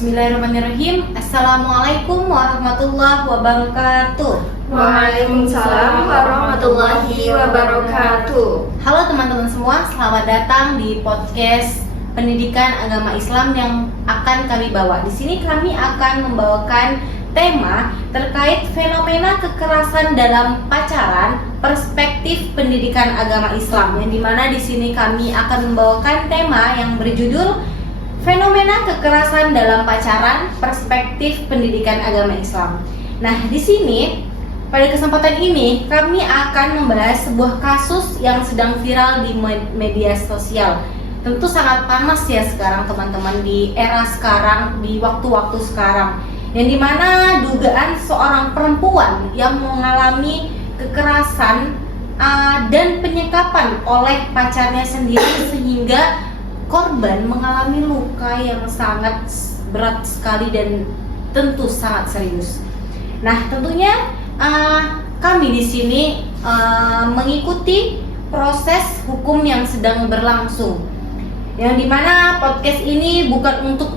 Bismillahirrahmanirrahim. Assalamualaikum warahmatullahi wabarakatuh. Waalaikumsalam warahmatullahi wabarakatuh. Halo teman-teman semua, selamat datang di podcast Pendidikan Agama Islam yang akan kami bawa. Di sini kami akan membawakan tema terkait fenomena kekerasan dalam pacaran, perspektif pendidikan agama Islam. Yang dimana di sini kami akan membawakan tema yang berjudul fenomena kekerasan dalam pacaran, perspektif pendidikan agama Islam. Nah, di sini pada kesempatan ini kami akan membahas sebuah kasus yang sedang viral di media sosial. Tentu sangat panas ya sekarang teman-teman, di era sekarang, di waktu-waktu sekarang, yang dimana dugaan seorang perempuan yang mengalami kekerasan dan penyekapan oleh pacarnya sendiri sehingga korban mengalami luka yang sangat berat sekali dan tentu sangat serius. Nah, tentunya kami di sini mengikuti proses hukum yang sedang berlangsung, yang dimana podcast ini bukan untuk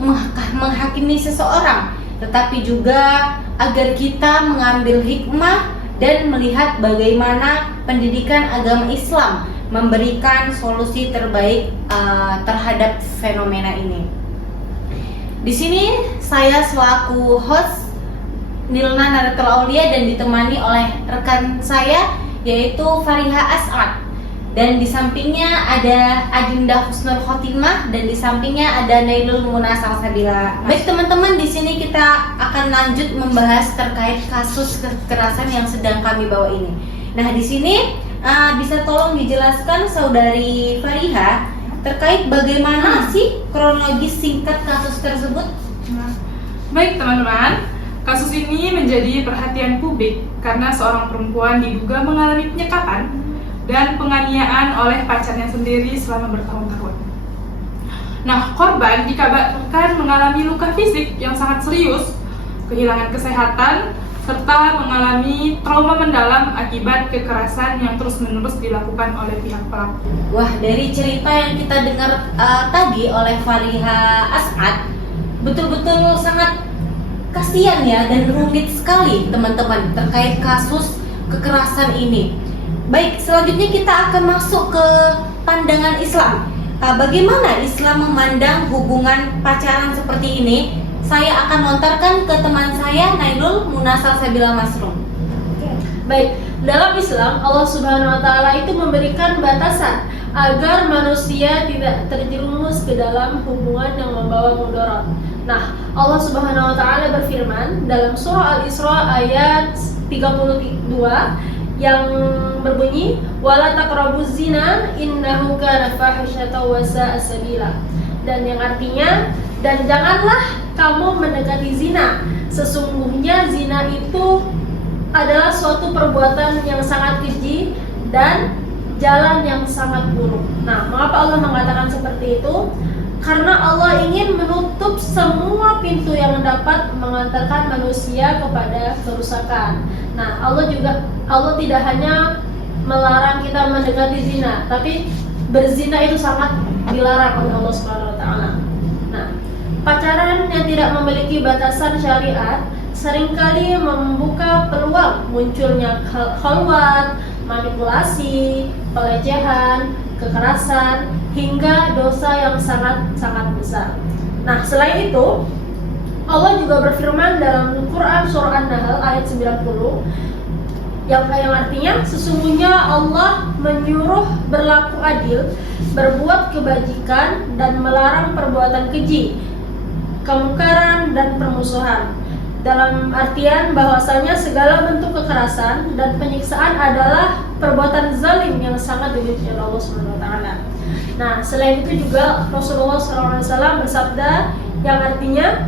menghakimi seseorang, tetapi juga agar kita mengambil hikmah dan melihat bagaimana pendidikan agama Islam memberikan solusi terbaik terhadap fenomena ini. Di sini saya selaku host Nilna Naratul Aulia dan ditemani oleh rekan saya yaitu Fariha As'ad, dan di sampingnya ada Adinda Husnul Khotimah, dan di sampingnya ada Nailul Muna Salsabila. Baik teman-teman, di sini kita akan lanjut membahas terkait kasus kekerasan yang sedang kami bawa ini. Nah, di sini bisa tolong dijelaskan Saudari Fariha terkait bagaimana sih kronologis singkat kasus tersebut? Baik teman-teman, kasus ini menjadi perhatian publik karena seorang perempuan diduga mengalami penyekapan dan penganiayaan oleh pacarnya sendiri selama bertahun-tahun. Nah, korban dikabarkan mengalami luka fisik yang sangat serius, kehilangan kesehatan, serta mengalami trauma mendalam akibat kekerasan yang terus-menerus dilakukan oleh pihak pelaku. Wah, dari cerita yang kita dengar tadi oleh Fariha As'ad, betul-betul sangat kasihan ya, dan rumit sekali teman-teman terkait kasus kekerasan ini. Baik, selanjutnya kita akan masuk ke pandangan Islam. Bagaimana Islam memandang hubungan pacaran seperti ini? Saya akan lontarkan ke teman saya Nailul Muna Salsabila Masrum. Baik, dalam Islam Allah Subhanahu wa taala itu memberikan batasan agar manusia tidak terjerumus ke dalam hubungan yang membawa mudarat. Nah, Allah Subhanahu wa taala berfirman dalam surah Al-Isra ayat 32 yang berbunyi wala taqrabuz zina innahu kana fahisyatan wa sa'a sabila, dan yang artinya dan janganlah kamu mendekati zina, sesungguhnya zina itu adalah suatu perbuatan yang sangat keji dan jalan yang sangat buruk. Nah, mengapa Allah mengatakan seperti itu? Karena Allah ingin menutup semua pintu yang dapat mengantarkan manusia kepada kerusakan. Nah, Allah tidak hanya melarang kita mendekati zina, tapi berzina itu sangat dilarang oleh Allah Subhanahu wa taala. Nah, pacaran yang tidak memiliki batasan syariat seringkali membuka peluang munculnya khalwat, manipulasi, pelecehan, kekerasan, hingga dosa yang sangat besar. Nah, selain itu, Allah juga berfirman dalam Quran surah An-Nahl ayat 90 yang artinya sesungguhnya Allah menyuruh berlaku adil, berbuat kebajikan, dan melarang perbuatan keji, kemungkaran, dan permusuhan. Dalam artian bahwasanya segala bentuk kekerasan dan penyiksaan adalah perbuatan zalim yang sangat dibenci oleh Allah Subhanahu wa taala. Nah, selain itu juga Rasulullah SAW bersabda yang artinya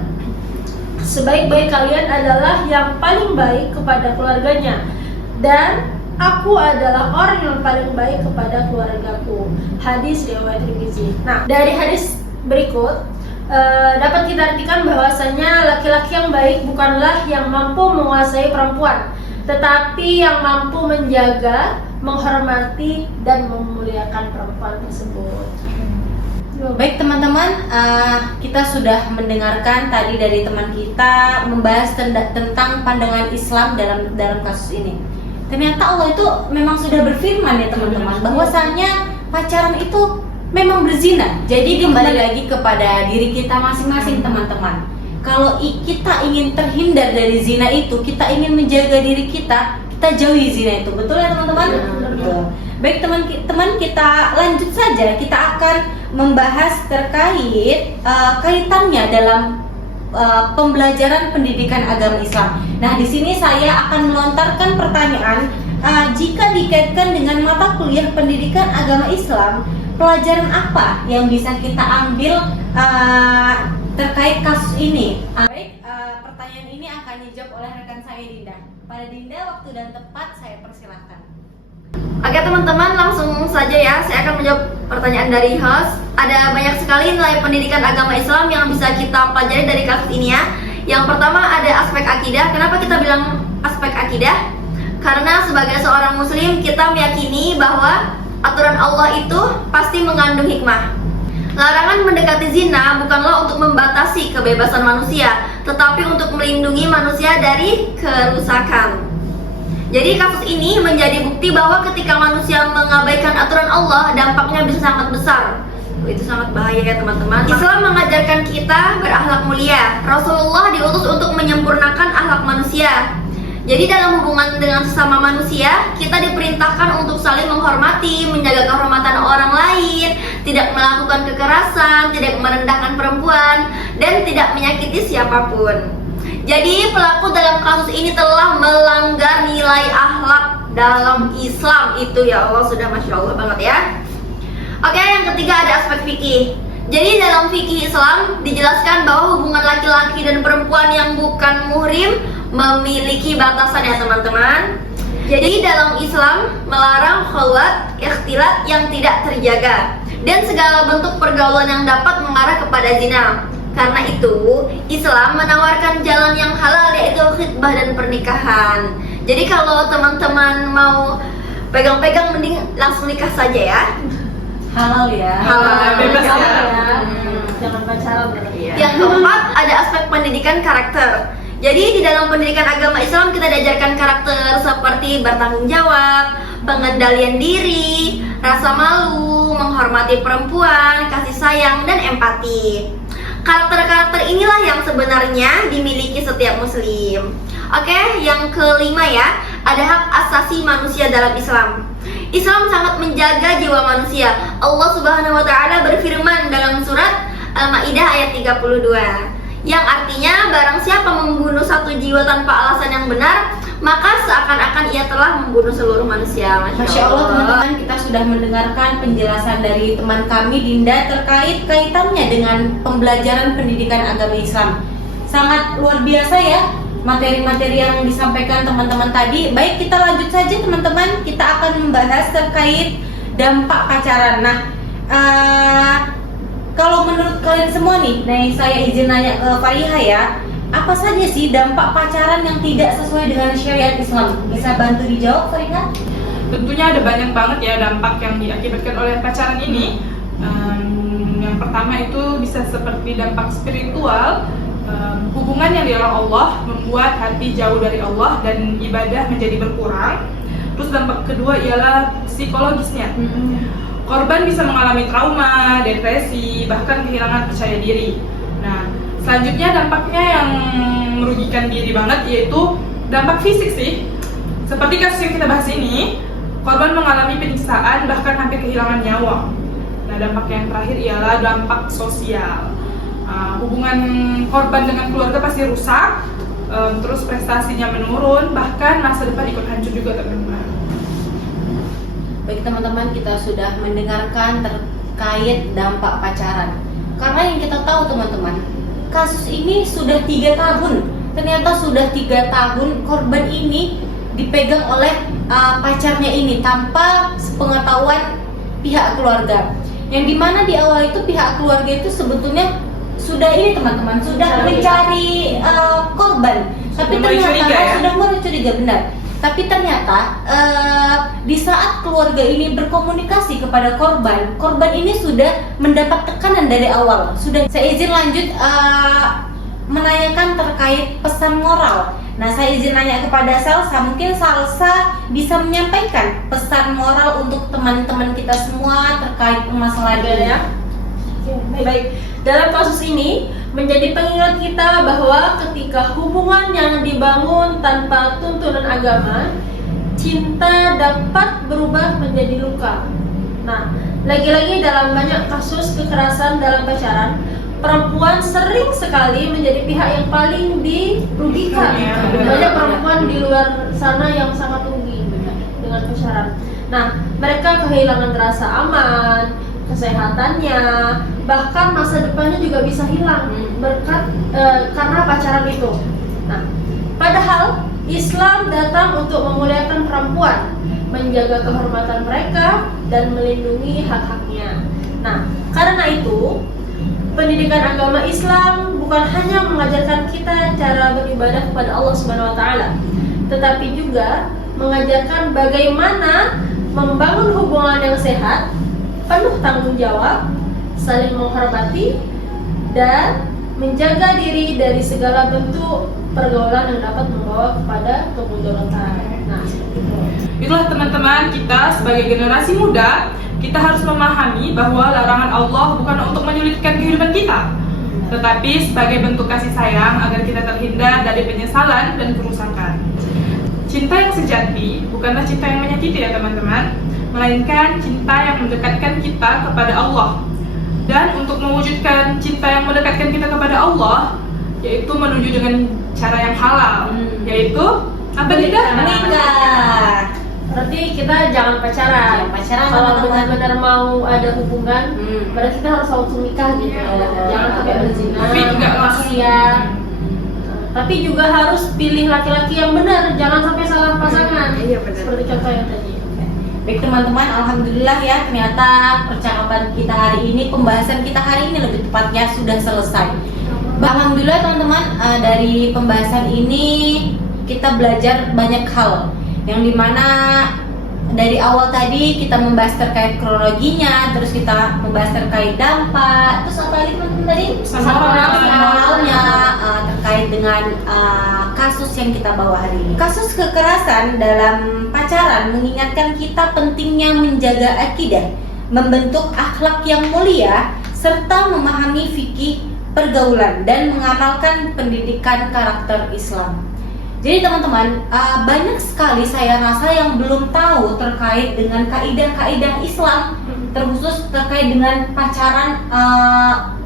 sebaik-baik kalian adalah yang paling baik kepada keluarganya, dan aku adalah orang yang paling baik kepada keluargaku. Hadis riwayat Tirmizi. Nah, dari hadis berikut dapat kita artikan bahwasanya laki-laki yang baik bukanlah yang mampu menguasai perempuan, tetapi yang mampu menjaga, menghormati, dan memuliakan perempuan tersebut. Baik teman-teman, kita sudah mendengarkan tadi dari teman kita membahas tentang pandangan Islam dalam kasus ini. Ternyata Allah itu memang sudah berfirman ya teman-teman, bahwasanya pacaran itu memang berzina. Jadi kembali lagi kepada diri kita masing-masing teman-teman. Kalau kita ingin terhindar dari zina itu, kita ingin menjaga diri kita jauhi zina itu. Betul ya teman-teman? Betul. Baik teman-teman, kita lanjut saja. Kita akan membahas terkait kaitannya dalam pembelajaran pendidikan agama Islam. Nah, di sini saya akan melontarkan pertanyaan, jika dikaitkan dengan mata kuliah pendidikan agama Islam, pelajaran apa yang bisa kita ambil terkait kasus ini? Baik, pertanyaan ini akan dijawab oleh rekan saya Dinda. Pada Dinda, waktu dan tempat saya persilahkan. Oke teman-teman, langsung saja ya, saya akan menjawab pertanyaan dari host. Ada banyak sekali nilai pendidikan agama Islam yang bisa kita pelajari dari kasus ini ya. Yang pertama ada aspek akidah. Kenapa kita bilang aspek akidah? Karena sebagai seorang muslim kita meyakini bahwa aturan Allah itu pasti mengandung hikmah. Larangan mendekati zina bukanlah untuk membatasi kebebasan manusia, tetapi untuk melindungi manusia dari kerusakan. Jadi kasus ini menjadi bukti bahwa ketika manusia mengabaikan aturan Allah, dampaknya bisa sangat besar. Itu sangat bahaya ya teman-teman. Islam mengajarkan kita berakhlak mulia. Rasulullah diutus untuk menyempurnakan akhlak manusia. Jadi dalam hubungan dengan sesama manusia, kita diperintahkan untuk saling menghormati, menjaga kehormatan orang lain, tidak melakukan kekerasan, tidak merendahkan perempuan, dan tidak menyakiti siapapun. Jadi pelaku dalam kasus ini telah melanggar nilai akhlak dalam Islam itu, ya Allah, sudah Masya Allah banget ya. Oke, yang ketiga ada aspek fikih. Jadi dalam fikih Islam dijelaskan bahwa hubungan laki-laki dan perempuan yang bukan muhrim memiliki batasan ya teman-teman. Jadi dalam Islam melarang khalwat, ikhtilat yang tidak terjaga, dan segala bentuk pergaulan yang dapat mengarah kepada zina. Karena itu Islam menawarkan jalan yang halal, yaitu khitbah dan pernikahan. Jadi kalau teman-teman mau pegang-pegang mending langsung nikah saja ya. Halal ya. Halal, bebas ya. Jangan pacaran berarti ya. Yang keempat ada aspek pendidikan karakter. Jadi di dalam pendidikan agama Islam kita diajarkan karakter seperti bertanggung jawab, pengendalian diri, rasa malu, menghormati perempuan, kasih sayang, dan empati. Karakter-karakter inilah yang sebenarnya dimiliki setiap muslim. Oke, yang kelima ya, ada hak asasi manusia dalam Islam. Islam sangat menjaga jiwa manusia. Allah Subhanahu wa taala berfirman dalam surat Al-Maidah ayat 32, yang artinya barang siapa membunuh satu jiwa tanpa alasan yang benar, maka seakan-akan ia telah membunuh seluruh manusia. Masya Allah teman-teman, kita sudah mendengarkan penjelasan dari teman kami Dinda terkait kaitannya dengan pembelajaran pendidikan agama Islam. Sangat luar biasa ya materi-materi yang disampaikan teman-teman tadi. Baik, kita lanjut saja teman-teman. Kita akan membahas terkait dampak pacaran. Nah, kalau menurut kalian semua nih, saya izin nanya ke Fariha ya, apa saja sih dampak pacaran yang tidak sesuai dengan syariat Islam? Bisa bantu dijawab, Fariha? Tentunya ada banyak banget ya dampak yang diakibatkan oleh pacaran ini. Yang pertama itu bisa seperti dampak spiritual. Hubungan yang dilarang Allah membuat hati jauh dari Allah dan ibadah menjadi berkurang. Terus dampak kedua ialah psikologisnya. Korban bisa mengalami trauma, depresi, bahkan kehilangan percaya diri. Nah, selanjutnya dampaknya yang merugikan diri banget yaitu dampak fisik sih. Seperti kasus yang kita bahas ini, korban mengalami penyiksaan bahkan hampir kehilangan nyawa. Nah, dampak yang terakhir ialah dampak sosial. Hubungan korban dengan keluarga pasti rusak, terus prestasinya menurun, bahkan masa depan ikut hancur juga teman-teman. Baik teman-teman, kita sudah mendengarkan terkait dampak pacaran. Karena yang kita tahu teman-teman, kasus ini sudah 3 tahun. Ternyata sudah 3 tahun korban ini dipegang oleh pacarnya ini tanpa sepengetahuan pihak keluarga. Yang dimana di awal itu pihak keluarga itu sebetulnya sudah ini teman-teman, sudah mencari korban, tapi ternyata sudah mulai curiga benar. Tapi ternyata di saat keluarga ini berkomunikasi kepada korban ini sudah mendapat tekanan dari awal. Saya izin lanjut menanyakan terkait pesan moral. Nah, saya izin nanya kepada Salsa, mungkin Salsa bisa menyampaikan pesan moral untuk teman-teman kita semua terkait permasalahan ini. ya. Baik, dalam kasus ini menjadi pengingat kita bahwa ketika hubungan yang dibangun tanpa tuntunan agama, cinta dapat berubah menjadi luka. Nah, lagi-lagi dalam banyak kasus kekerasan dalam pacaran, perempuan sering sekali menjadi pihak yang paling dirugikan. Banyak perempuan di luar sana yang sangat rugi dengan pacaran. Nah, mereka kehilangan rasa aman, kesehatannya, bahkan masa depannya juga bisa hilang berkat karena pacaran itu. Nah, padahal Islam datang untuk memuliakan perempuan, menjaga kehormatan mereka dan melindungi hak-haknya. Nah, karena itu pendidikan agama Islam bukan hanya mengajarkan kita cara beribadah kepada Allah Subhanahu wa taala, tetapi juga mengajarkan bagaimana membangun hubungan yang sehat, penuh tanggung jawab, saling menghormati, dan menjaga diri dari segala bentuk pergaulan yang dapat membawa kepada kemudaratan. Nah, seperti itu. Itulah teman-teman, kita sebagai generasi muda, kita harus memahami bahwa larangan Allah bukan untuk menyulitkan kehidupan kita, tetapi sebagai bentuk kasih sayang agar kita terhindar dari penyesalan dan kerusakan. Cinta yang sejati bukanlah cinta yang menyakiti ya teman-teman, melainkan cinta yang mendekatkan kita kepada Allah. Dan untuk mewujudkan cinta yang mendekatkan kita kepada Allah, yaitu menuju dengan cara yang halal, yaitu apa tidak? Menikah. Berarti kita jangan pacaran. Pacaran Kalau teman-teman. benar-benar mau ada hubungan, berarti kita harus langsung nikah gitu. Jangan sampai berzina, Tapi juga maksiat. Tapi juga harus pilih laki-laki yang benar, jangan sampai salah pasangan. Iya, benar. Seperti contoh yang tadi. Baik teman-teman, alhamdulillah ya, ternyata percakapan kita hari ini, pembahasan kita hari ini lebih tepatnya sudah selesai. Alhamdulillah teman-teman, dari pembahasan ini kita belajar banyak hal, yang dimana dari awal tadi kita membahas terkait kronologinya, terus kita membahas terkait dampak, terus apa lagi teman-teman tadi? Moralnya, terkait dengan kasus yang kita bawa hari ini. Kasus kekerasan dalam pacaran mengingatkan kita pentingnya menjaga akidah, membentuk akhlak yang mulia, serta memahami fikih pergaulan dan mengamalkan pendidikan karakter Islam. Jadi teman-teman, banyak sekali saya rasa yang belum tahu terkait dengan kaidah-kaidah Islam, terkhusus terkait dengan pacaran.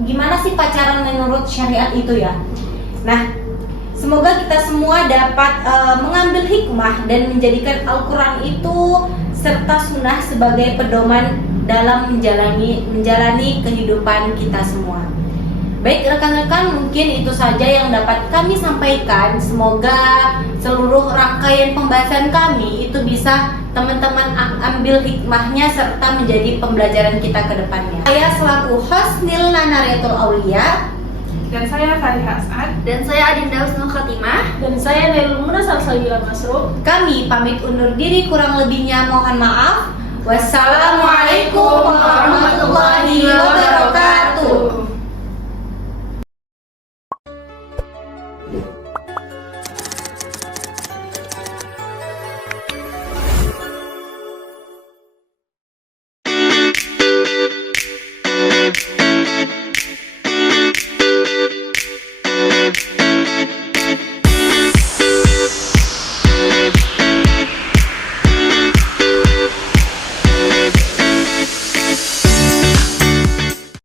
Gimana sih pacaran menurut syariat itu ya? Nah, semoga kita semua dapat mengambil hikmah dan menjadikan Al-Quran itu serta sunnah sebagai pedoman dalam menjalani kehidupan kita semua. Baik rekan-rekan, mungkin itu saja yang dapat kami sampaikan. Semoga seluruh rangkaian pembahasan kami itu bisa teman-teman ambil hikmahnya serta menjadi pembelajaran kita ke depannya. Saya selaku host Nilna Nariatul Aulia, Dan saya Fariha As'ad. Dan saya Adinda Husnul Khatimah. Dan saya Nailul Muna Salsabila Masruf. kami pamit undur diri, kurang lebihnya mohon maaf. Wassalamualaikum warahmatullahi wabarakatuh.